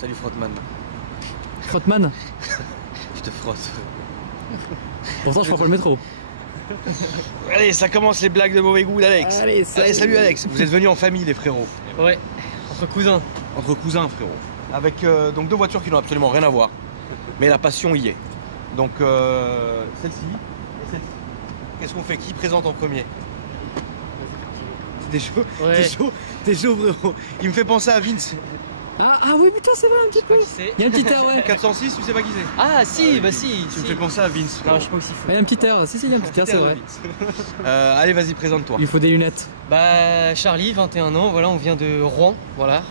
Salut Frottman. Frottman. Je te frotte. Pourtant je prends pas le métro. Allez, ça commence les blagues de mauvais goût d'Alex. Allez, salut Alex. Vous êtes venus en famille les frérots. Ouais, entre cousins. Entre cousins frérot. Avec donc deux voitures qui n'ont absolument rien à voir. Mais la passion y est. Donc celle-ci et celle-ci. Qu'est-ce qu'on fait? Qui présente en premier? T'es chaud? Ouais. T'es chaud frérot. Il me fait penser à Vince. Ah oui putain c'est vrai un petit peu. Il y a un petit air ouais. 406, tu sais pas qui c'est? Ah si, bah si. Tu me fais penser à Vince. Non, je sais pas aussi. Il y a un petit air, si il y a un petit air c'est vrai. Allez vas-y présente-toi. Il faut des lunettes. Bah Charlie, 21 ans, voilà, on vient de Rouen, voilà.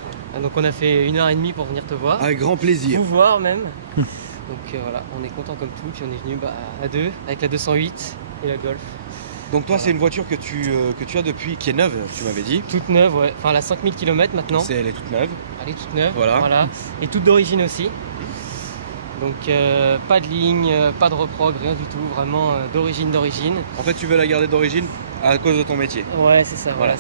Donc on a fait 1h30 pour venir te voir. Avec grand plaisir. Vous voir même. Donc voilà, on est content comme tout, puis on est venu à deux avec la 208 et la Golf. Donc toi c'est une voiture que tu as depuis, qui est neuve, tu m'avais dit. Toute neuve, ouais. Enfin, elle a 5000 km maintenant. Elle est toute neuve. Elle est toute neuve, Voilà. Et toute d'origine aussi. Donc pas de ligne, pas de reprog, rien du tout, vraiment d'origine. En fait tu veux la garder d'origine à cause de ton métier. Ouais c'est ça, voilà.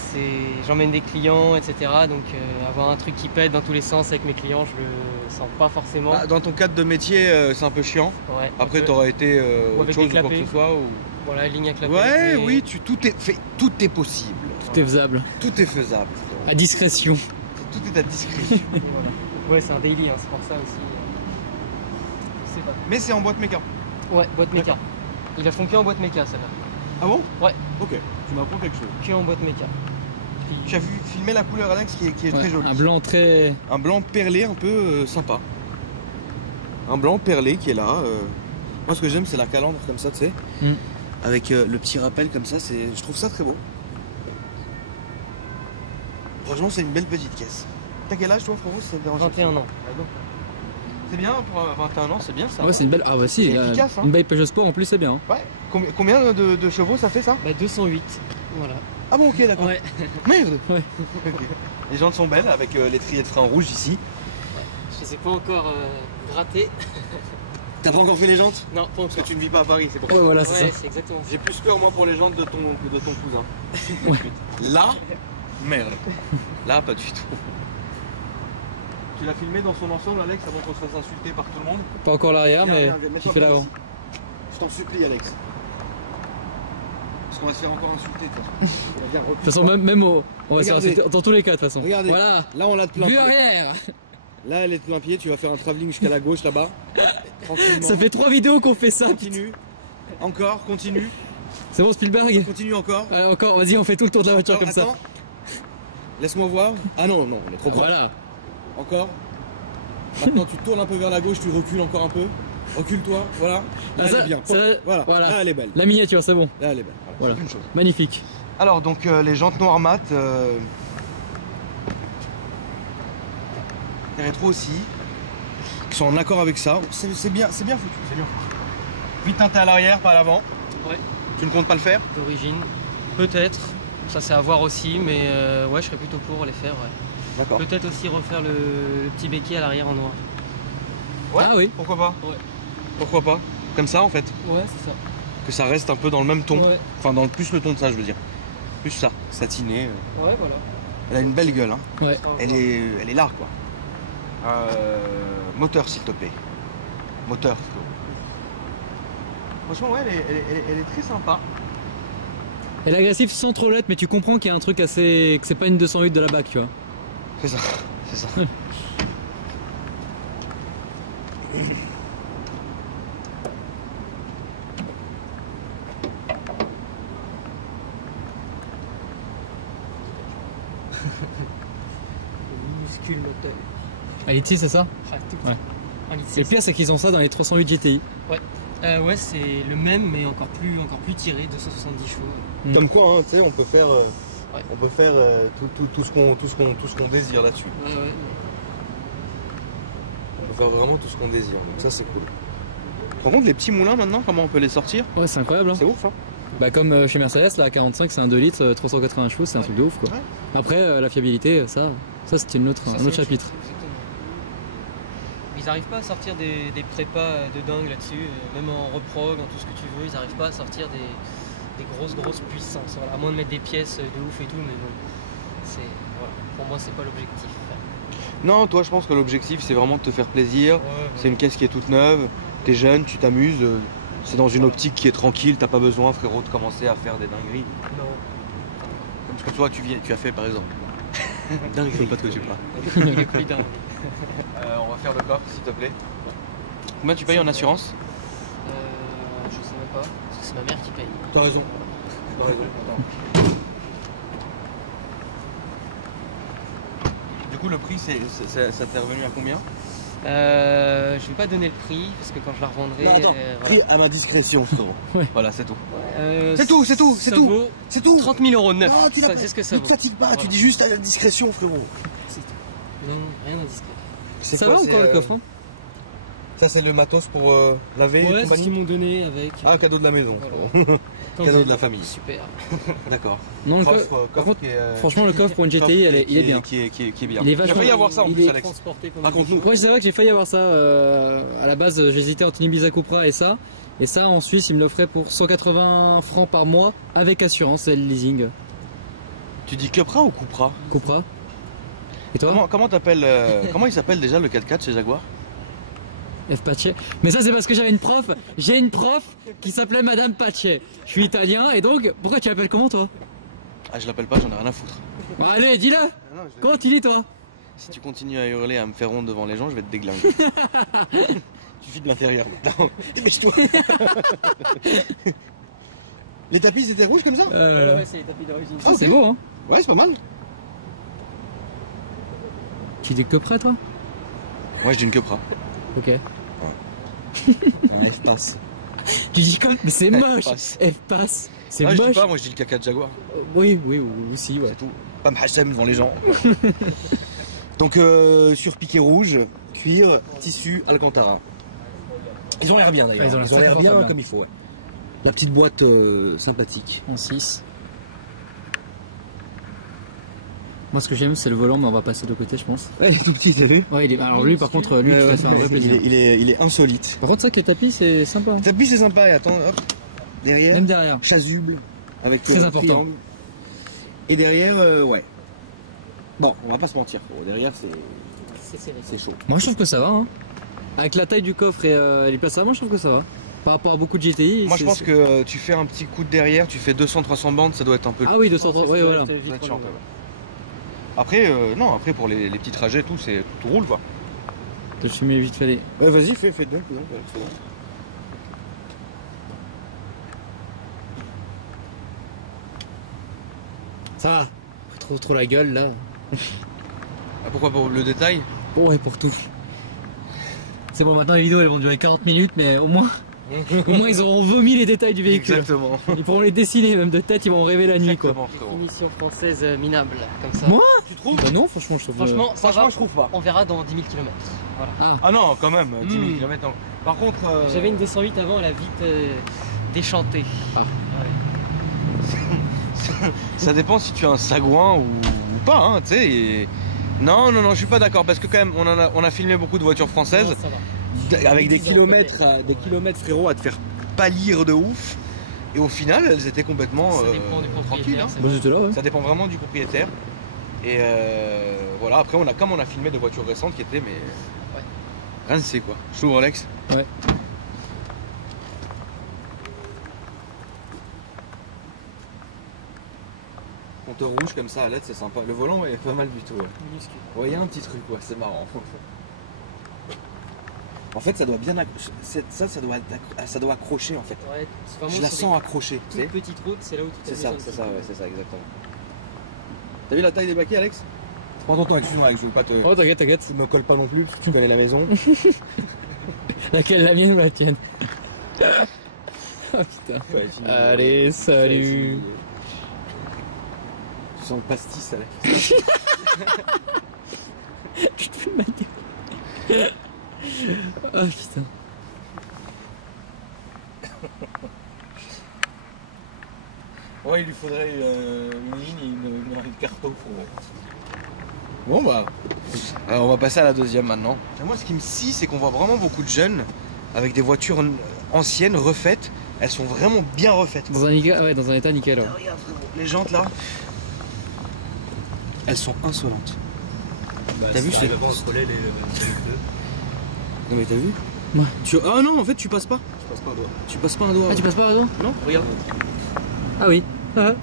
J'emmène des clients, etc. Donc avoir un truc qui pète dans tous les sens avec mes clients, je le sens pas forcément. Bah, dans ton cadre de métier c'est un peu chiant. Ouais, après t'aurais été autre chose ou quoi que ce soit ou... Voilà, ligne à clapet. Ouais, oui, tout est possible. Tout est faisable. Tout est faisable. À discrétion. Tout est à discrétion. Voilà. Ouais, c'est un daily, hein, c'est pour ça aussi. Je sais pas. Mais c'est en boîte méca. Ouais, boîte méca. Il a fond que en boîte méca, celle-là. Ah bon? Ouais. Ok, tu m'apprends quelque chose. Que en boîte méca. Tu as vu filmer la couleur Alex qui est Ouais, très jolie. un blanc très... Un blanc perlé un peu sympa. Un blanc perlé qui est là. Moi ce que j'aime c'est la calandre comme ça, tu sais. Avec le petit rappel comme ça, je trouve ça très beau. Franchement c'est une belle petite caisse. T'as quel âge toi frérot si ça te dérange? 21 ans. C'est bien pour 21 ans, c'est bien ça. Ouais c'est une belle... Ah bah si, C'est efficace, hein. une belle Peugeot Sport en plus c'est bien. Hein. Ouais. Combien de chevaux ça fait ça? Bah 208, voilà. Ah bon ok d'accord. Ouais. Merde. Ouais. Ok. Les jantes sont belles avec l'étrier de frein rouge ici. Je les ai pas encore grattées. T'as pas encore fait les jantes? Non, pas Parce que encore. tu ne vis pas à Paris, c'est pour ça. Ouais voilà c'est Ouais, ça. c'est exactement ça. J'ai plus peur moi pour les jantes de ton cousin. Ouais. Là, merde. Là, pas du tout. Tu l'as filmé dans son ensemble, Alex, avant qu'on se fasse insulter par tout le monde? Pas encore l'arrière mais Viens, j'ai mets-toi fait bien l'avant. ici. Je t'en supplie, Alex. Parce qu'on va se faire encore insulter de toute façon. De toute façon même on va se faire Regardez. insulter dans tous les cas de toute façon. Regardez, Voilà. là on l'a de plein Vue pied. arrière. Là elle est de plein pied, tu vas faire un travelling jusqu'à la gauche là-bas. Tranquillement. Ça fait 3 vidéos qu'on fait ça. Continue. Encore, continue. C'est bon Spielberg? Continue encore. Encore, vas-y on fait tout le tour de la voiture comme ça. Attends. Laisse-moi voir. Ah non, non, on est trop proche. Voilà. Encore. Maintenant tu tournes un peu vers la gauche, tu recules encore un peu. Recule-toi, voilà. Là, Ah, elle ça- est bien. ça- Voilà. voilà. Là elle est belle. La miniature c'est bon. Là elle est belle. Voilà. C'est une chose. Magnifique. Alors donc les jantes noires mat, les rétros aussi, qui sont en accord avec ça. C'est bien foutu, c'est bien foutu. 8 teintés à l'arrière, pas à l'avant. Ouais. Tu ne comptes pas le faire? D'origine, peut-être. Ça c'est à voir aussi, mais ouais, je serais plutôt pour les faire. Ouais. D'accord. Peut-être aussi refaire le petit béquet à l'arrière en noir. Ouais, Ah oui. pourquoi pas? Ouais. Pourquoi pas? Comme ça en fait, Ouais, c'est ça. que ça reste un peu dans le même ton. Ouais. Enfin dans plus le ton de ça je veux dire. Plus ça, satiné. Ouais, voilà. Elle a une belle gueule, hein. Ouais. Elle est là quoi. Moteur s'il te plaît. Moteur. Flo. Franchement ouais, elle est très sympa. Elle est agressive sans trop l'être, mais tu comprends qu'il y a un truc assez... que c'est pas une 208 de la BAC, tu vois. C'est ça, c'est ça. Minuscule moteur. À l'ITI, c'est ça? Ah, tout Ouais. Un litre Et le pire, c'est qu'ils ont ça dans les 308 GTI. ouais, c'est le même, mais encore plus tiré, 270 chevaux. Comme quoi, hein, tu sais, on peut faire, Ouais. tout ce qu'on désire là-dessus. Ouais, ouais. On peut faire vraiment tout ce qu'on désire. Donc ça, c'est cool. Tu te rends compte les petits moulins maintenant, comment on peut les sortir? Ouais, c'est incroyable. Hein. C'est ouf, hein? Bah, comme chez Mercedes, là, 45, c'est un 2 litres, 380 chevaux, c'est un truc de ouf, quoi. Ouais. Après, la fiabilité, ça c'est un autre chapitre. Exactement. Ils n'arrivent pas à sortir des prépas de dingue là-dessus, même en reprog, en tout ce que tu veux, ils n'arrivent pas à sortir des grosses puissances. Voilà, à moins de mettre des pièces de ouf et tout, mais bon, voilà. Pour moi, c'est pas l'objectif. Non, toi, je pense que l'objectif, c'est vraiment de te faire plaisir. Ouais, C'est une caisse qui est toute neuve. T'es jeune, tu t'amuses. C'est dans une optique qui est tranquille. T'as pas besoin, frérot, de commencer à faire des dingueries. Non. Comme ce que toi, tu as fait, par exemple. Dinguerie, je sais pas de quoi tu parles. Il est plus dingue. On va faire le coffre, s'il te plaît. Combien tu payes en assurance? Je sais même pas, parce que c'est ma mère qui paye. T'as raison. Du coup, le prix, ça t'est revenu à combien? Je vais pas donner le prix, parce que quand je la revendrai. Non, attends, voilà. prix à ma discrétion, frérot. Ouais. Voilà, c'est tout. C'est c'est tout. vaut C'est tout. 30 000 € neuf. Non, tu l'as C'est ce que ça ne vaut. te fatigue pas, Voilà. tu dis juste à la discrétion, frérot. Non, rien d'indiscret. C'est Ça quoi, va c'est, encore le coffre hein? Ça, c'est le matos pour laver et Ouais, c'est ce compagnie. qu'ils m'ont donné avec. Ah, cadeau de la maison. Voilà. Cadeau de la famille. Super. D'accord. Non, le Coffre, coffre, coffre par contre, qui est, franchement, le coffre pour une GTI, il est bien. Qui est bien. Il est J'ai vachement- failli avoir ça en il plus, est Alex. Transporté comme Raconte-nous. Ouais, c'est vrai que j'ai failli avoir ça. À la base, j'hésitais entre une Ibiza Cupra et ça. Et ça, en Suisse, il me l'offrait pour 180 francs par mois avec assurance et le leasing. Tu dis Cupra ou Cupra? Cupra. Et toi? Comment t'appelles comment il s'appelle déjà le 4x4 chez Jaguar? F. Pache. Mais ça, c'est parce que j'avais une prof. J'ai une prof qui s'appelait Madame Pache. Je suis italien et donc, pourquoi tu l'appelles comment toi? Ah, je l'appelle pas, j'en ai rien à foutre. Bon, allez, dis-le. Comment tu dis toi? Si tu continues à hurler, à me faire honte devant les gens, je vais te déglinguer. Suffit de l'intérieur maintenant. Dépêche-toi. Les tapis étaient rouges comme ça? Ouais, c'est les tapis d'origine. Ah, c'est beau, hein? Ouais, c'est pas mal. Tu dis que près toi? Moi, je dis une Cupra. Ok. F passe. Tu dis comme. Mais c'est moche! passe. F passe! C'est Ah, je dis moche! pas, moi je dis le caca de Jaguar. Oui, aussi, ouais. C'est tout. Pas me hachem devant les gens. Donc sur piqué rouge, cuir, tissu, Alcantara. Ils ont l'air bien d'ailleurs. Ouais, ils ont l'air bien confortables. comme il faut. Ouais. La petite boîte sympathique. En 6. Moi, ce que j'aime, c'est le volant, mais on va passer de côté, je pense. Ouais, il est tout petit, t'as vu? Ouais, alors lui, par contre, lui, tu vas faire un vrai plaisir. il est insolite. Par contre, ça, que les tapis, c'est sympa. Le tapis c'est sympa, et attends, hop, derrière, Même derrière. chasuble, avec Très important. triangle. Et derrière, ouais. Bon, on va pas se mentir, derrière c'est chaud. Moi, je trouve que ça va. Hein. Avec la taille du coffre et les places à moi, je trouve que ça va. Par rapport à beaucoup de GTI. Moi je pense que tu fais un petit coup de derrière, tu fais 200-300 bandes, ça doit être un peu... Ah oui, 230, ouais, voilà. ça doit être chiant, un peu, ouais. Après, non, après pour les petits trajets, tout roule quoi. Je te mets vite fait les... Ouais, vas-y, fais bien. Ça va. Trop la gueule là. Ah, pourquoi pour le détail? Bon, ouais, pour tout. C'est bon, maintenant les vidéos elles vont durer 40 minutes, mais au moins ils auront vomi les détails du véhicule. Exactement. Ils pourront les dessiner même de tête, ils vont rêver la nuit quoi. Exactement, frérot. Définition française minable, comme ça. Moi Tu trouves? Bah non, franchement, je trouve. Franchement, ça va. je trouve pas. On verra dans 10 000 km. Voilà. Ah non, quand même, 10 000 Mm. km. Par contre... J'avais une 208 avant, elle a vite déchanté. Ah. Ouais. ça dépend si tu as un sagouin ou pas, hein, tu sais. Non, je suis pas d'accord, parce que quand même, on a filmé beaucoup de voitures françaises, Ouais, ça va. avec des 10 ans, kilomètres, peut-être. frérot, à te faire pâlir de ouf. Et au final, elles étaient complètement Ça dépend du tranquilles. propriétaire. Hein. c'est Bah vrai. j'étais là, ouais. Ça dépend vraiment du propriétaire. Et voilà, après, comme on a filmé de voitures récentes qui étaient, mais... Ouais. Rien de c'est quoi. Je t'ouvre, Alex. Ouais. Compteur rouge comme ça à l'aide, c'est sympa. Le volant, ouais, il est pas mal du tout. Ouais. Minuscule. Ouais, il y a un petit truc, ouais, c'est marrant. En fait, ça doit bien ça doit accrocher en fait. Ouais, c'est vraiment Je la sur sens accrochée, tu des sais. toutes petites routes, c'est là où tu C'est t'amuses ça, un c'est petit ça, peu. ouais, c'est ça, exactement. T'as vu la taille des baquets, Alex? Prends ton temps, excuse-moi, Alex, je veux pas te... Oh, t'inquiète. Tu me colles pas non plus, parce que tu connais la maison. Laquelle, la mienne ou la tienne? Oh putain. Ouais, Allez, salut. Tu sens le pastis, Alex. Tu te fous de ma gueule. Oh putain. Ouais, il lui faudrait une ligne et une carton pour... Bon bah, alors on va passer à la deuxième maintenant. Et moi, ce qui me scie, c'est qu'on voit vraiment beaucoup de jeunes avec des voitures anciennes, refaites. Elles sont vraiment bien refaites. Dans un, ouais, dans un état nickel. Ouais. Regarde, frérot, les jantes là, elles sont insolentes. T'as vu, c'est d'abord entre les deux. Non mais t'as vu? Ouais. Ah non, en fait tu passes pas. Je passe pas un doigt. Tu passes pas un doigt. Ah, tu passes pas à doigt? Non, regarde. Ah oui. Voilà.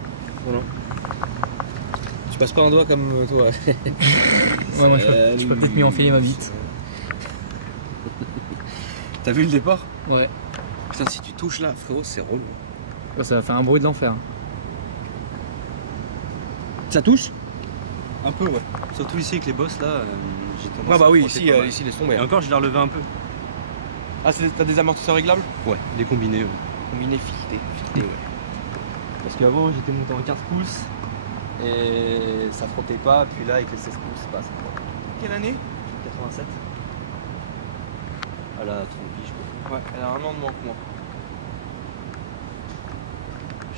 Tu passes pas un doigt comme toi. Ouais, moi je peux peut-être mieux enfiler ma bite. T'as vu le départ? Ouais. Putain, si tu touches là, frérot, c'est relou. Ça va faire un bruit de l'enfer. Ça touche? Un peu, ouais. Surtout ici avec les bosses là, j'ai tendance Ah bah à oui, frotter ici, pas mal. ici laisse tomber. Et encore, je l'ai relevé un peu. Ah, t'as des amortisseurs réglables? Ouais, des combinés. Ouais. Combiné, fileté, ouais. Parce qu'avant, j'étais monté en 15 pouces et ça frottait pas. Puis là, avec les 16 pouces, bah, ça frotte. Quelle année? 87. À la 30 piges, quoi. Ouais, elle a un an de moins que moi.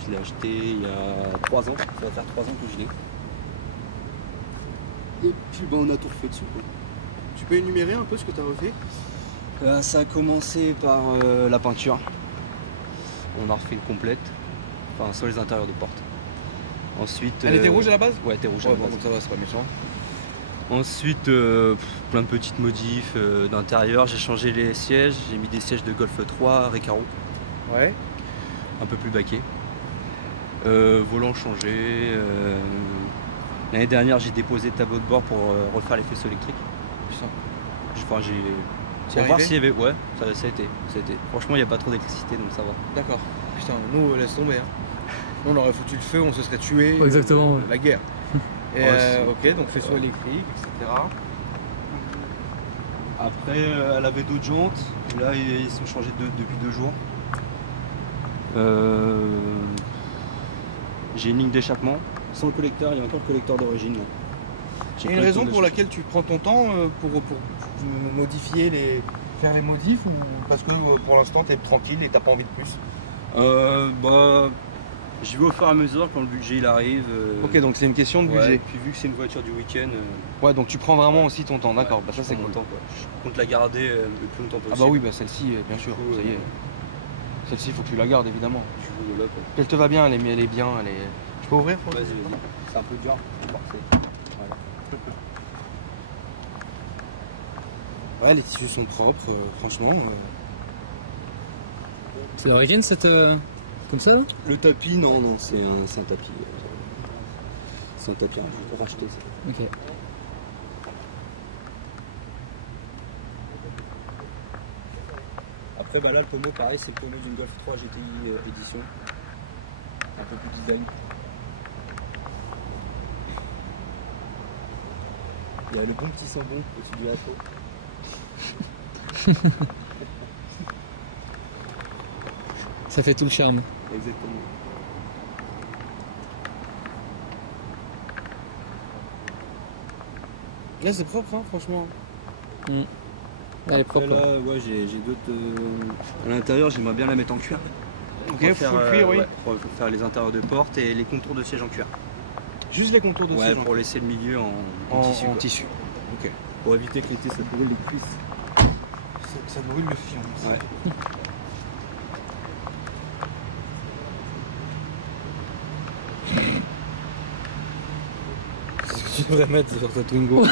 Je l'ai acheté il y a 3 ans. Ça va faire 3 ans que je l'ai. Et puis bah, on a tout refait dessus, quoi. Tu peux énumérer un peu ce que t'as refait? Ça a commencé par la peinture. On a refait une complète. Enfin, sur les intérieurs de porte. Ensuite. Elle était rouge à la base? Ouais, elle était rouge à Ouais, la bon, base. donc ça va, c'est pas méchant. Ensuite, plein de petites modifs d'intérieur. J'ai changé les sièges. J'ai mis des sièges de Golf 3 Recaro, Ouais. un peu plus baqués. Volant changé. L'année dernière, j'ai déposé le tableau de bord pour refaire les faisceaux électriques. Putain. Enfin, j'ai. C'est Pour voir arrivé s'il y avait. Ouais, ça a été. Franchement, il n'y a pas trop d'électricité, donc ça va. D'accord. Putain, nous, laisse tomber. Hein. Nous, on aurait foutu le feu, on se serait tué. Ouais, exactement, ouais. La guerre. Et Ouais, ok, donc faisceau électrique, etc. Après, elle avait d'autres jantes. Là, ils sont changés depuis 2 jours. J'ai une ligne d'échappement. Sans le collecteur, il y a encore le collecteur d'origine. là. J'ai Il y a une pas eu le raison temps de pour le laquelle tu prends ton temps pour modifier faire les modifs ou parce que pour l'instant t'es tranquille et t'as pas envie de plus? Bah, j'y vais au fur et à mesure quand le budget il arrive. Ok, donc c'est une question de ouais, budget. puis vu que c'est une voiture du week-end, Ouais, donc tu prends vraiment aussi ton temps, d'accord. Bah ça c'est cool. content quoi. Je compte la garder le plus longtemps possible. Ah bah oui, bah celle-ci, bien sûr, coup, ça y est. Celle-ci, il faut que tu la gardes évidemment. Du coup, voilà, quoi. Elle te va bien, elle est bien, elle est. Je peux ouvrir? Vas-y, vas-y. C'est un peu dur. Parfait. Voilà. Ouais, les tissus sont propres, franchement. C'est l'origine cette. Comme ça là? Le tapis, non, c'est un tapis. C'est un tapis, hein, je vais racheter ça. Ok. Après, bah là, le pommeau, pareil, c'est le pommeau d'une Golf 3 GTI édition. Un peu plus design. Il y a le bon petit sambon au-dessus du lasso. Ça fait tout le charme. Exactement. Là c'est propre, hein, franchement. Elle est propre. Après, là, ouais, j'ai d'autres. À l'intérieur, j'aimerais bien la mettre en cuir. Ok, Pour faire, full cuir, oui. ouais, pour faire les intérieurs de porte et les contours de siège en cuir. Juste les contours de Ouais, siège, pour laisser le milieu en tissu. en quoi. tissu. Ok. Pour éviter que l'été ça brûle les cuisses. Ça brûle le fion. Ouais. Tu devrais mettre sur ta Twingo.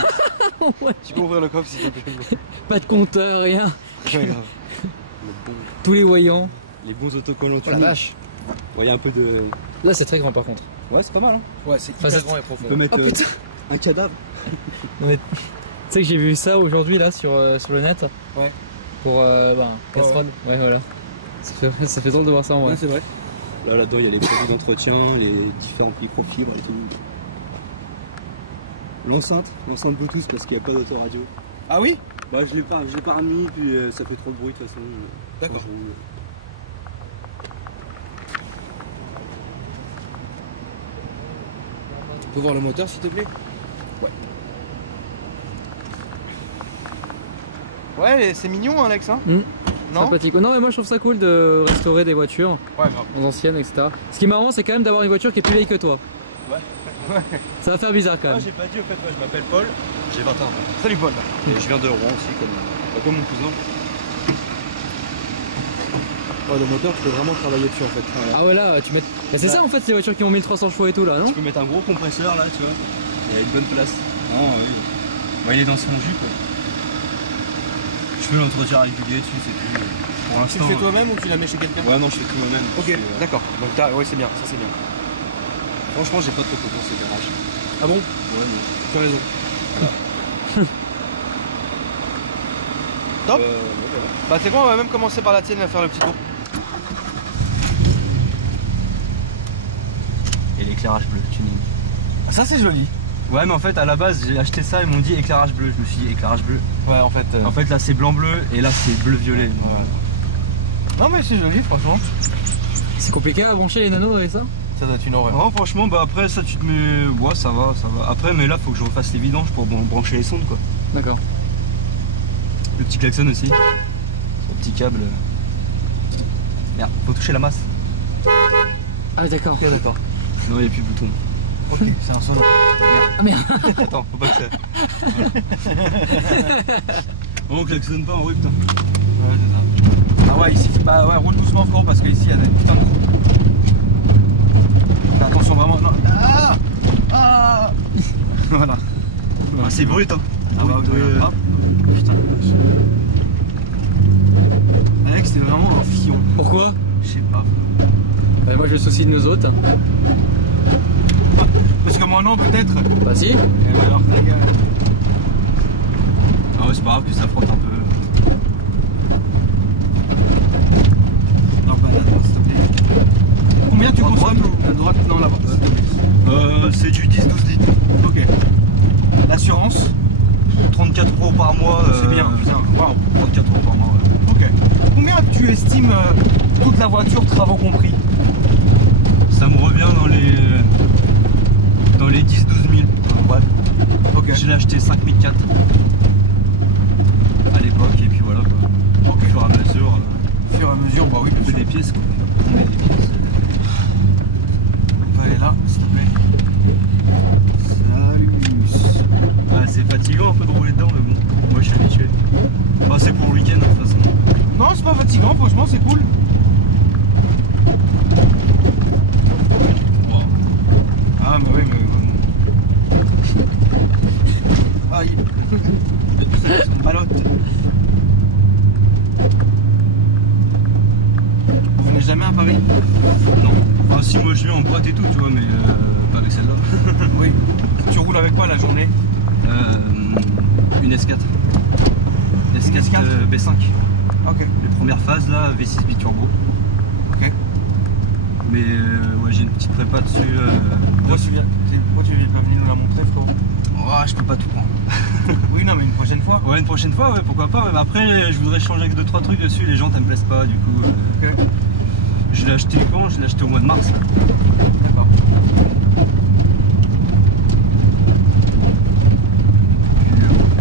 Ouais. Tu peux ouvrir le coffre s'il te plaît. Pas de compteur, rien. Ouais, grave. Tous les voyants. Les bons autocollants. Oh la vache. Ouais, il y a un peu de. Là c'est très grand par contre. Ouais, c'est pas mal. Hein. Ouais, c'est Enfin, hyper c'est- grand et profond. On peut mettre Oh putain. un cadavre. Non, mais tu sais que j'ai vu ça aujourd'hui là sur le net. Ouais. Pour casserole. Ouais, voilà. Ça fait drôle de voir ça en vrai. Ouais, c'est vrai. Là-dedans, il y a les produits d'entretien, les différentes microfibres et tout. L'enceinte Bluetooth parce qu'il n'y a pas d'autoradio. Ah oui? Bah, je l'ai pas remis, puis ça fait trop de bruit de toute façon. D'accord. Quand je roule. Tu peux voir le moteur s'il te plaît? Ouais, c'est mignon hein, Alex, hein? Non? Sympathique. Non mais moi je trouve ça cool de restaurer des voitures Ouais, grave. aux anciennes, etc. Ce qui est marrant c'est quand même d'avoir une voiture qui est plus vieille que toi. Ouais. Ça va faire bizarre quand Ah, même. j'ai pas dit, au fait, je m'appelle Paul, j'ai 21 ans. Salut Paul. Et je viens de Rouen aussi, comme mon cousin. Ouais, le moteur, tu peux vraiment travailler dessus en fait. Ah ouais là tu mets. Bah, c'est ça en fait les voitures qui ont 1300 chevaux et tout là, non? Tu peux mettre un gros compresseur là, tu vois. Il y a une bonne place. Non, oui. Bah, il est dans son jus quoi. Je fais l'entretien régulier dessus, c'est tout. Pour Tu l'instant. le fais toi-même ou tu la mets chez quelqu'un? Ouais, non, je fais tout moi-même. Ok, d'accord. Donc ouais, c'est bien, ça c'est bien. Franchement, j'ai pas trop confiance au garage. Ah bon? Ouais, non. Tu as raison. Top. Ouais, voilà. Bah tu sais quoi, on va même commencer par la tienne à faire le petit tour. Et l'éclairage bleu, tuning. Ah, ça c'est joli. Ouais, mais en fait, à la base, j'ai acheté ça, ils m'ont dit éclairage bleu. Je me suis dit éclairage bleu. Ouais, en fait. En fait, là, c'est blanc-bleu et là, c'est bleu-violet. Non mais c'est joli, franchement. C'est compliqué à brancher les nanos avec ça? Ça doit être une horreur. Non, franchement, bah après, ça, tu te mets. Ouais, ça va, ça va. Après, mais là, faut que je refasse les vidanges pour brancher les sondes, quoi. D'accord. Le petit klaxon aussi. Son petit câble. Merde, faut toucher la masse. Ah d'accord. Ok, d'accord. Non, il n'y a plus de bouton. Ok, c'est un solo. Ah merde. Attends, faut pas que ça. On klaxonne pas en vrai, putain. Ouais, c'est ça. Ah ouais, ici, bah ouais, roule doucement, frérot, parce qu'ici, il y a des putains de trous. Fais attention vraiment. Non. Ah ah voilà. Ah, c'est brut, hein. Ah bah, hop. Putain. Alex, c'est vraiment un fion. Pourquoi? Je sais pas. Bah, moi je me soucie de nous autres. Parce que moi non, peut-être. Bah si. Et bah alors, ta gueule. Ah ouais, c'est pas grave que ça frotte un peu. Non, bah là, s'il te plaît. Combien tu consommes? À droite, non, là-bas. C'est du 10-12 litres. Ok. L'assurance? 34 € par mois. C'est bien, putain. Waouh. 34 € par mois, ouais. Ok. Combien tu estimes toute la voiture, travaux compris? Ça me revient dans les 10-12 000. Ouais. Ok. Je l'ai acheté 5004 à l'époque et puis voilà quoi. Au fur et à mesure. Au fur et à mesure, bah oui. On fait des pièces quoi. On met des pièces. On va aller là, s'il te plaît. Salut. Ah, c'est fatigant un peu de rouler dedans mais bon. Moi je suis habitué. Bah, c'est pour le week-end de toute façon. Non, c'est pas fatigant, franchement, c'est cool. Wow. Ah, mais oui, mais. Aïe. Balotte. Vous venez jamais à Paris? Non. Enfin si moi je viens en boîte et tout tu vois mais pas avec celle-là. Oui. Tu roules avec quoi la journée? Une S4. S4 B5. Ok. Les premières phases là, V6 biturbo. Ok. Mais ouais, j'ai une petite prépa dessus. Pourquoi tu viens pas venir nous la montrer, frérot? Oh, je peux pas tout prendre. Oui, non, mais une prochaine fois. Ouais, une prochaine fois, ouais, pourquoi pas. Mais après, je voudrais changer avec 2-3 trucs dessus. Les gens, ça me plaise pas, du coup. Ok. Je l'ai acheté quand? Je l'ai acheté au mois de mars. D'accord.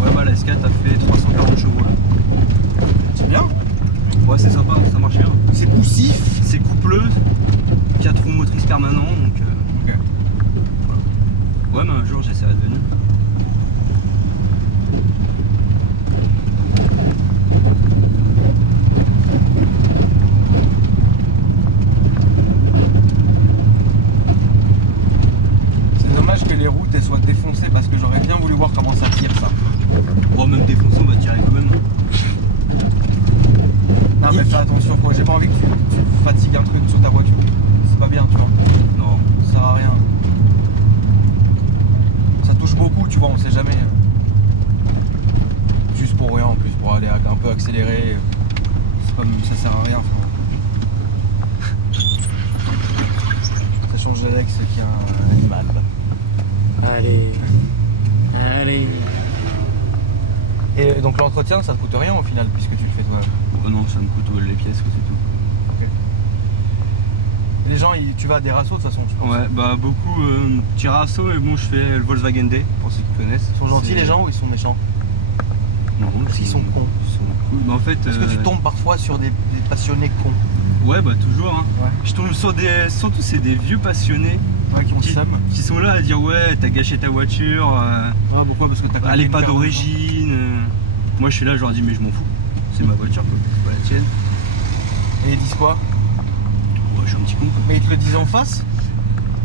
Ouais, bah la S4 a fait 340 chevaux là. C'est bien. Ouais, c'est sympa, ça marche bien. C'est poussif. C'est coupleuse, 4 roues motrices permanents, donc. Ok. Ouais, mais un jour j'essaierai de venir. C'est dommage que les routes elles soient défoncées parce que j'aurais bien voulu voir comment ça tire ça. Bon, même défoncé, on va tirer quand même. Non mais fais attention, quoi. J'ai pas envie que tu fatigues un truc sur ta voiture. C'est pas bien, tu vois. Non. Ça sert à rien. Ça touche beaucoup, tu vois, on sait jamais. Juste pour rien en plus, pour aller un peu accélérer. Ça sert à rien. Ça change d'Alex qui est un animal. Allez. Allez. Et donc l'entretien, ça te coûte rien au final puisque tu le fais toi. Oh non, ça me coûte les pièces, quoi, c'est tout. Ok. Les gens, tu vas à des rassos de toute façon, je pense. Ouais, bah beaucoup petits rassos, et bon, je fais le Volkswagen Day, pour ceux qui connaissent. Ils sont gentils les gens ou ils sont méchants? Non, Parce qu'ils sont cons. Ils sont cool. Bah, en fait. Est-ce que tu tombes parfois sur des passionnés cons? Ouais, bah toujours. Hein. Ouais. Je tombe sur des. Surtout, c'est des vieux passionnés Ouais, qui ont le seum. qui sont là à dire ouais, t'as gâché ta voiture, Ah, pourquoi? Parce que t'as elle est une pas paire de d'origine. Moi, je suis là, je leur dis, mais je m'en fous. C'est ma voiture, quoi. C'est pas la tienne. gens. Et ils disent quoi? Ouais, je suis un petit con, quoi. Mais ils te le disent en face?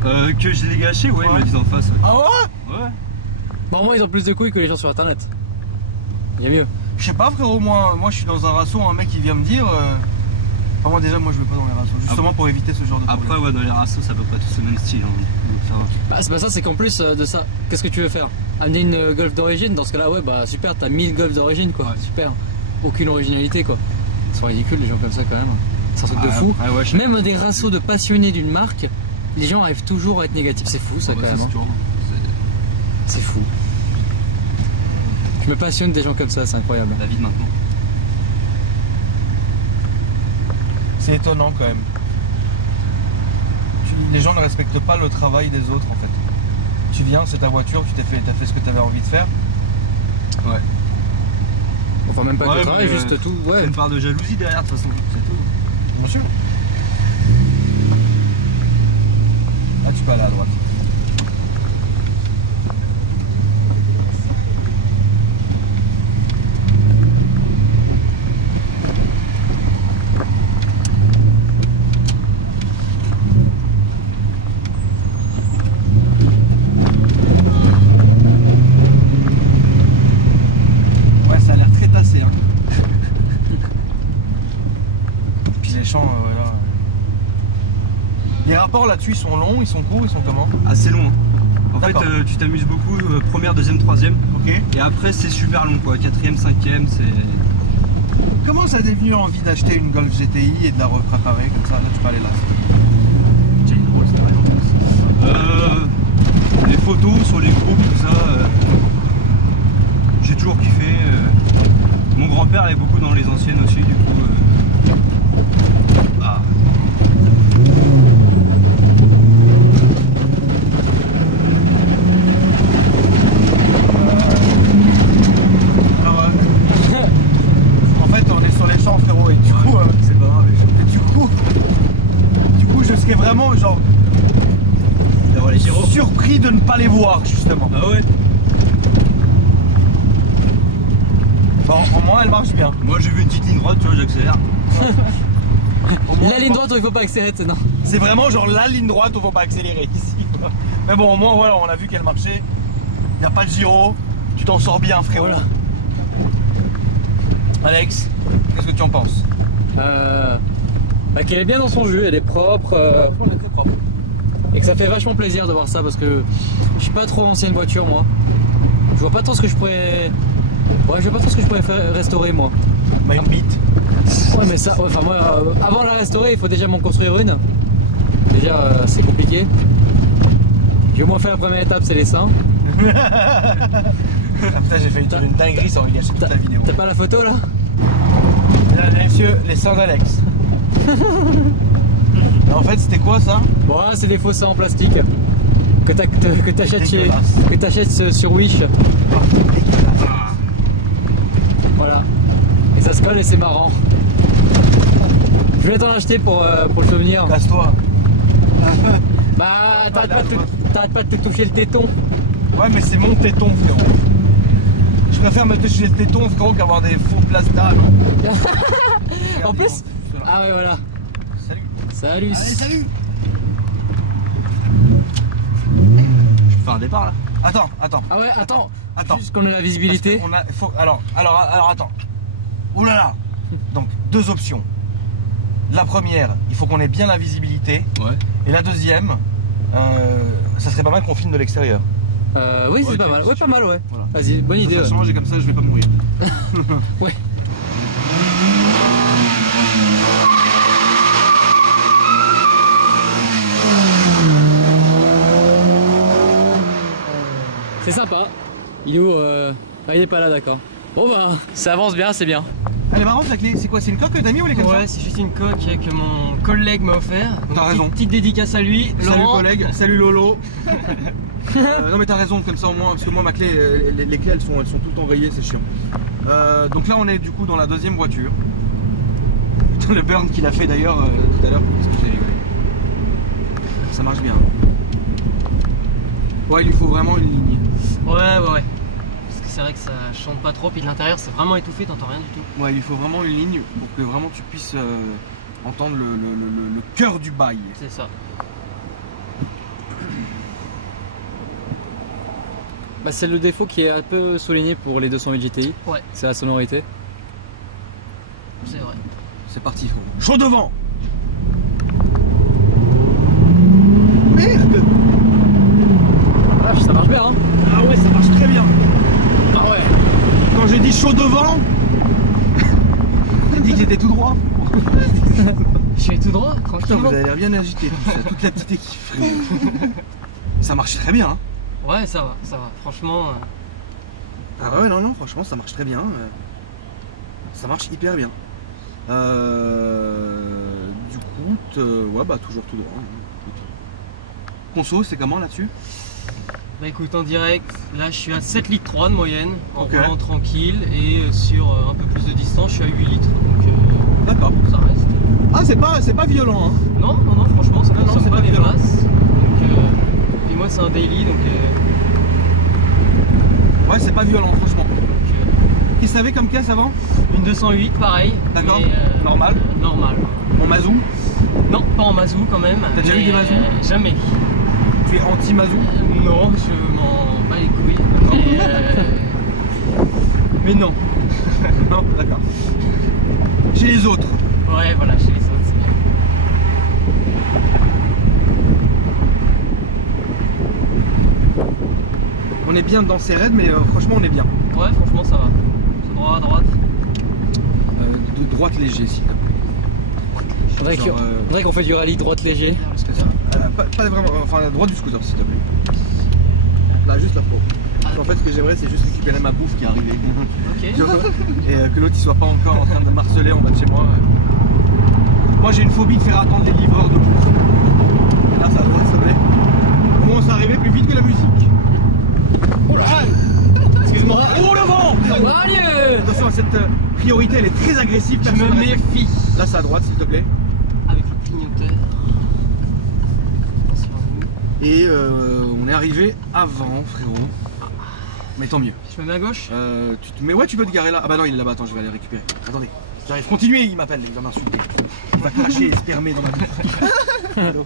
Que je l'ai gâché, ouais, ils me le disent en face. Ouais. Ah ouais? Ouais. Bon, au moins ils ont plus de couilles que les gens sur internet. Il y a mieux. Je sais pas frérot, moi je suis dans un rasso, un mec qui vient me dire... Enfin, moi déjà, moi je vais pas dans les rassos, justement pour éviter ce genre de problème. Après, ouais, dans les rassos, c'est à peu près tous le même style. Hein. Donc, ça va. Bah c'est pas ça, c'est qu'en plus de ça, qu'est-ce que tu veux faire? Amener une Golf d'origine? Dans ce cas là, ouais bah super, t'as 1000 Golf d'origine quoi, super. Aucune originalité quoi. Ils sont ridicules les gens comme ça quand même. C'est un truc de fou. Ouais, Même des rassos de passionnés d'une marque, les gens arrivent toujours à être négatifs, c'est fou ça quand même. Hein. C'est fou. Je me passionne des gens comme ça, c'est incroyable. La vie de maintenant. C'est étonnant quand même. Les gens ne respectent pas le travail des autres en fait. Tu viens, c'est ta voiture, t'as fait ce que tu avais envie de faire. Ouais. Enfin même pas que le travail, juste tout. Ouais. C'est une part de jalousie derrière de toute façon, c'est tout. Bien sûr. Là tu peux aller à droite. Les rapports là-dessus, ils sont longs, ils sont courts, ils sont comment? Assez long. En fait, tu t'amuses beaucoup, première, deuxième, troisième. Ok. Et après, c'est super long, quoi. Quatrième, cinquième, c'est... Comment ça t'est venu envie d'acheter une Golf GTI et de la repréparer comme ça? Là, tu peux aller là. Tiens, une drôle, c'est les photos sur les groupes, tout ça. J'ai toujours kiffé. Mon grand-père est beaucoup dans les anciennes aussi, du coup. En fait, on est sur les champs, frérot, et du coup, c'est pas grave. Et du coup, je serais vraiment genre surpris de ne pas les voir justement. Ah ouais. Bon, au moins elle marche bien. Moi j'ai vu une petite ligne droite, tu vois, j'accélère. La ligne droite où il faut pas accélérer, non. C'est vraiment genre la ligne droite où il faut pas accélérer ici. Mais bon, au moins voilà, on a vu qu'elle marchait. Il n'y a pas de gyro, tu t'en sors bien, frérot. Voilà. Alex, qu'est-ce que tu en penses? Bah, qu'elle est bien dans son jus, elle est propre. Elle est très propre. Et que ça fait vachement plaisir de voir ça parce que je suis pas trop ancienne voiture moi. Je vois pas trop ce que je pourrais. Ouais, je vois pas trop ce que je pourrais faire restaurer moi. Bah une bite. Ouais mais ça, enfin moi, avant de la restaurer il faut déjà m'en construire une. Déjà c'est compliqué. J'ai au moins fait la première étape, c'est les seins. Ah, putain, j'ai fait une dinguerie, ça aurait gâché toute la vidéo. T'as pas la photo là? Mesdames et messieurs, les seins d'Alex. En fait, c'était quoi ça? Bon, c'est des faux seins en plastique que t'achètes sur Wish. Voilà. Et ça se colle et c'est marrant. Je voulais t'en acheter pour le souvenir. Casse-toi. Bah, t'arrêtes pas de te toucher le téton. Ouais, mais c'est mon téton, frérot. Je préfère me toucher le téton, frérot, qu'avoir des faux plastas. En plus. Ah ouais, voilà. Salut. Salut. Allez, salut. Je peux faire un départ là? Attends. Ah ouais, attends. Juste qu'on ait la visibilité. Alors, attends. Ouh là là. Donc, deux options. La première, il faut qu'on ait bien la visibilité. Ouais. Et la deuxième, ça serait pas mal qu'on filme de l'extérieur. Oui, c'est pas mal. Ouais, pas mal, ouais. Voilà. Vas-y, bonne idée. Ça change et comme ça, je vais pas mourir. Ouais. C'est sympa. Il est où Ah, il est pas là, d'accord. Bon bah, ça avance bien, c'est bien. Elle est marrante la clé, c'est quoi? C'est une coque que t'as mis ou les comme ça? Ouais, c'est juste une coque que mon collègue m'a offert. T'as raison. Petite dédicace à lui. Salut Laurent. collègue, salut Lolo. Non mais t'as raison, comme ça au moins, parce que moi ma clé, les clés elles sont tout le temps rayées, c'est chiant. Donc là on est du coup dans la deuxième voiture. Putain, le burn qu'il a fait d'ailleurs tout à l'heure, parce que j'ai rigolé. Ça marche bien. Ouais, il lui faut vraiment une ligne. Ouais. Parce que c'est vrai que ça chante pas trop, puis de l'intérieur c'est vraiment étouffé, t'entends rien du tout. Ouais, il lui faut vraiment une ligne pour que vraiment tu puisses entendre le cœur du bail. C'est ça. Bah, c'est le défaut qui est un peu souligné pour les 208 GTI. Ouais. C'est la sonorité. C'est vrai. C'est parti, frérot. Chaud devant. Merde. Ah, ça marche bien, hein. Ah ouais, ça marche très bien. Ah ouais. Quand j'ai dit chaud devant, j'ai dit que j'étais tout droit. Je suis tout droit, Putain, tranquillement. vous avez l'air bien agité, tout ça, toute la petite équipe, frérot. Ça marche très bien. Hein. Ouais, ça va, ça va. Franchement, Ah ouais, non, franchement, ça marche très bien. Ça marche hyper bien. Du coup, ouais, bah toujours tout droit. Conso, c'est comment là-dessus? bah écoute, en direct, là je suis à 7 litres 3 de moyenne, en Ok. roulant tranquille, et sur un peu plus de distance, je suis à 8 litres. Donc D'accord. ça reste. Ah, c'est pas violent, hein. Non, franchement, ça Non, consomme c'est pas pas des violent. masses. Donc, et moi, c'est un daily, donc. Ouais, c'est pas violent, franchement. Donc, Qu'est-ce que t'avais comme caisse avant? une 208, pareil. D'accord. mais, Normal. Normal. En Mazou? Non, pas en Mazou quand même. T'as déjà eu mais, des Mazou Jamais. Tu es anti-Mazou? Non, je m'en bats les couilles. Mais non. Non, d'accord. Chez les autres. Ouais, voilà, chez les autres, c'est bien. On est bien dans ces raids, mais franchement, on est bien. Ouais, franchement, ça va. C'est droit à droite. De droite léger, s'il te plaît. Faudrait qu'on fait du rallye droite léger. Vers le scooter. Pas vraiment, enfin, la droite du scooter, s'il te plaît. Là, juste la pro. En fait, ce que j'aimerais, c'est juste récupérer ma bouffe qui est arrivée. Ok. Tu vois, et que l'autre il soit pas encore en train de marceler en bas de chez moi. Moi j'ai une phobie de faire attendre les livreurs de bouffe. Et là ça doit se sonner. Au moins ça arrivait plus vite que la musique. Oh là. Excuse-moi. Oh le vent. Allez. Attention, cette priorité elle est très agressive. Je me personne ne respecte. méfie. Là c'est à droite s'il te plaît. Avec le clignoteur. Attention à vous. Et on est arrivé avant frérot. Mais tant mieux. Je me mets à gauche. Mais ouais tu peux te garer là. Ah bah non il est là-bas, attends je vais aller récupérer. Attendez. J'arrive, continuez, il m'appelle, il va m'insulter. Il va cracher et spermer dans ma bouffe.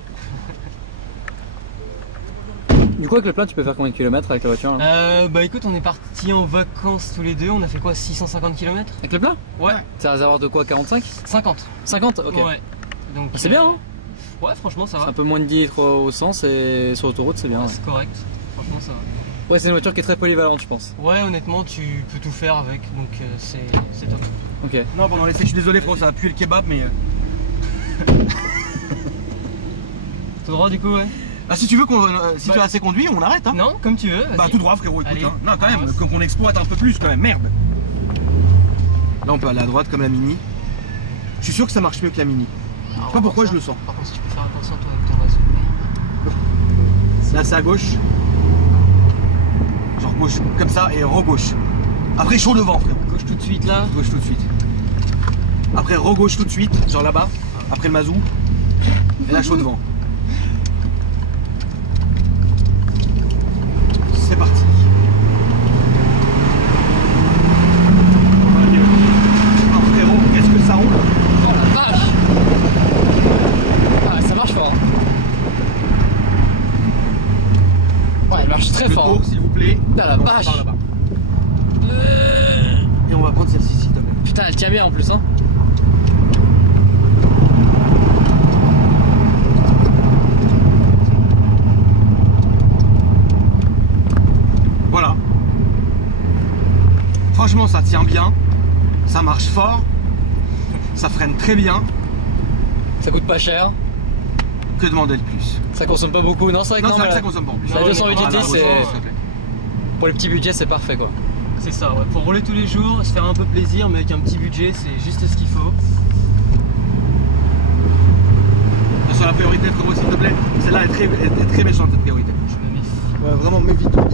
Du coup, avec le plein, tu peux faire combien de kilomètres avec la voiture là Bah écoute, on est partis en vacances tous les deux. On a fait quoi, 650 km? Avec le plein Ouais. C'est un réservoir de quoi, 45 50. 50. Ok. Ouais. Donc, C'est bien, hein. Ouais, franchement, ça C'est va. un peu moins de 10 litres au sens et sur l'autoroute, c'est bien. Ouais, Ouais, c'est correct. Franchement, ça va. Ouais, c'est une voiture qui est très polyvalente, je pense. Ouais, honnêtement, tu peux tout faire avec. Donc c'est top. Ok. Non, pendant l'essai, je suis désolé, frérot, ça va puer le kebab, mais. Tout droit, du coup, ouais. Ah, si tu veux qu'on. Si Bah- tu as assez conduit, on arrête, hein. Non, comme tu veux. Bah, vas-y. tout droit, frérot, écoute, Allez. hein. Non, quand même, Avance. qu'on exploite un peu plus, quand même, merde. Là, on peut aller à droite comme la Mini. Je suis sûr que ça marche mieux que la Mini. Alors, sais pas on va pourquoi voir je ça. le sens. Par contre, si tu peux faire attention, toi, avec ton vaso. Là, c'est à gauche. Genre gauche, comme ça, et re-gauche. Après, chaud devant, frérot. Gauche tout de suite là. Gauche tout de suite. Après, re-gauche tout de suite, genre là-bas. Après le Mazou. Et là, chaud devant. C'est parti. Oh frérot, qu'est-ce que ça roule? Oh la vache. Ah, ça marche fort. Hein. Ouais, elle marche très Le fort. tour, s'il vous plaît. Putain, la On vache. part là-bas. Et on va prendre celle-ci, s'il te plaît. Putain, elle tient bien en plus, hein. Voilà. Franchement, ça tient bien. Ça marche fort. Ça freine très bien. Ça coûte pas cher. Que demander de plus? Ça consomme pas beaucoup. Non, c'est vrai que Non, non, c'est vrai mais que ça consomme pas en plus. la Non, 208 mais GT, voilà, c'est franchement, pour les petits budgets, c'est parfait quoi. C'est ça, ouais. Pour rouler tous les jours, se faire un peu plaisir, mais avec un petit budget, c'est juste ce qu'il faut. Sur la priorité, frérot, s'il te plaît. Celle-là est très méchante, cette priorité. Je me méfie. Ouais, vraiment, méfie-toi.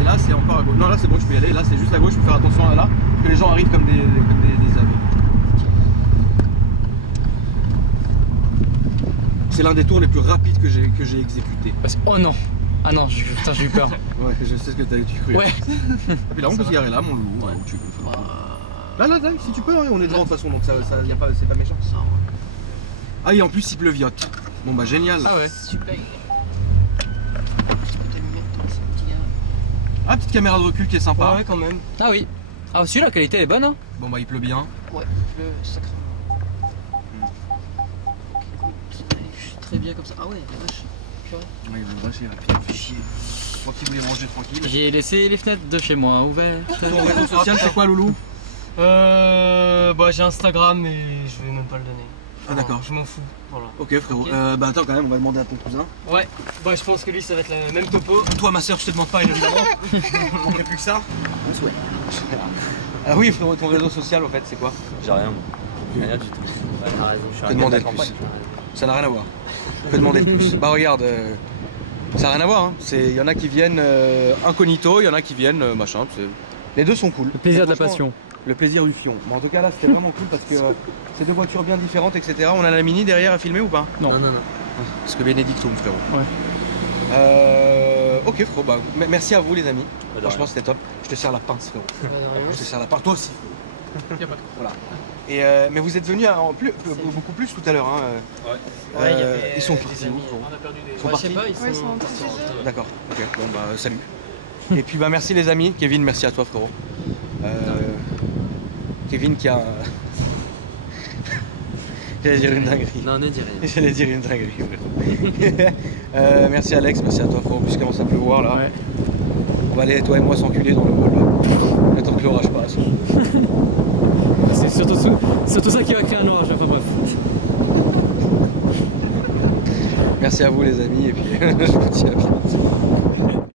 Et là, c'est encore à gauche. Non, là, c'est bon, je peux y aller. Là, c'est juste à gauche. Il faut faire attention à là, que les gens arrivent comme des avis. C'est l'un des tours les plus rapides que j'ai exécuté. Parce que... Oh non. Ah non, putain, j'ai eu peur. Ouais, je sais ce que tu cru. Ouais. Et puis là, on peut se garer là, mon loup. Ouais. Où tu veux. Là, si tu peux, hein, on est devant de toute façon, donc c'est pas méchant. Ça, ouais. Ah, et en plus, il pleuviote. Bon, bah, génial. Ah ouais. Super. Ah, petite caméra de recul qui est sympa. Ouais, quand même. Ah oui. Ah aussi la qualité elle est bonne hein. Bon bah il pleut bien. Ouais, le sacré. Je suis très bien comme ça. Ah ouais, la vache. Purée. Ouais, il vache, il fait chier. Moi qui voulais manger tranquille. J'ai laissé les fenêtres de chez moi ouvertes. Ton réseau social c'est quoi Loulou? Bah j'ai Instagram mais je vais même pas le donner. Ah d'accord. Je m'en fous. Voilà. Ok frérot. Ok. Bah attends quand même, on va demander à ton cousin. Ouais, bah je pense que lui ça va être la même topo. Toi ma soeur je te demande pas évidemment. Il manquait plus que ça. Ah oui frérot, ton réseau social au fait c'est quoi? J'ai rien, moi. Rien du tout. Ouais, t'as raison. Je suis Peux un gars demander de de la plus. campagne. Ça n'a rien à voir. Je peux demander de plus. Bah regarde, ça n'a rien à voir. Il y en a qui viennent incognito, il y en a qui viennent machin. Les deux sont cool. Le plaisir de la Franchement, passion. Le plaisir du fion. Mais en tout cas là c'était vraiment cool parce que c'est deux voitures bien différentes etc. On a la Mini derrière à filmer ou pas? Non. Non. Parce que Bénédictum frérot. Ouais. Ok frérot, bah, merci à vous les amis. de Franchement rien. c'était top. Je te sers la pince frérot. Je te sers la pince. Toi aussi. Y'a pas de Voilà. Et mais vous êtes venus beaucoup plus tout à l'heure. Hein. Ouais, il y avait ils sont des partis amis. où, frérot? Ils sont Ouais, je sais partis. pas, ils sont partis. D'accord, ok, bon bah salut. Et puis bah merci les amis, Kevin, merci à toi frérot. Kevin qui a... J'allais dire une dinguerie. Non, ne dis rien. J'allais dire une dinguerie frérot. Merci Alex, merci à toi frérot, puisqu'il commence à pleuvoir là. Ouais. On va aller toi et moi s'enculer dans le hall là. Attends que l'orage passe. C'est surtout ça qui va créer un orage, enfin bref. Merci à vous les amis et puis je vous dis à bientôt.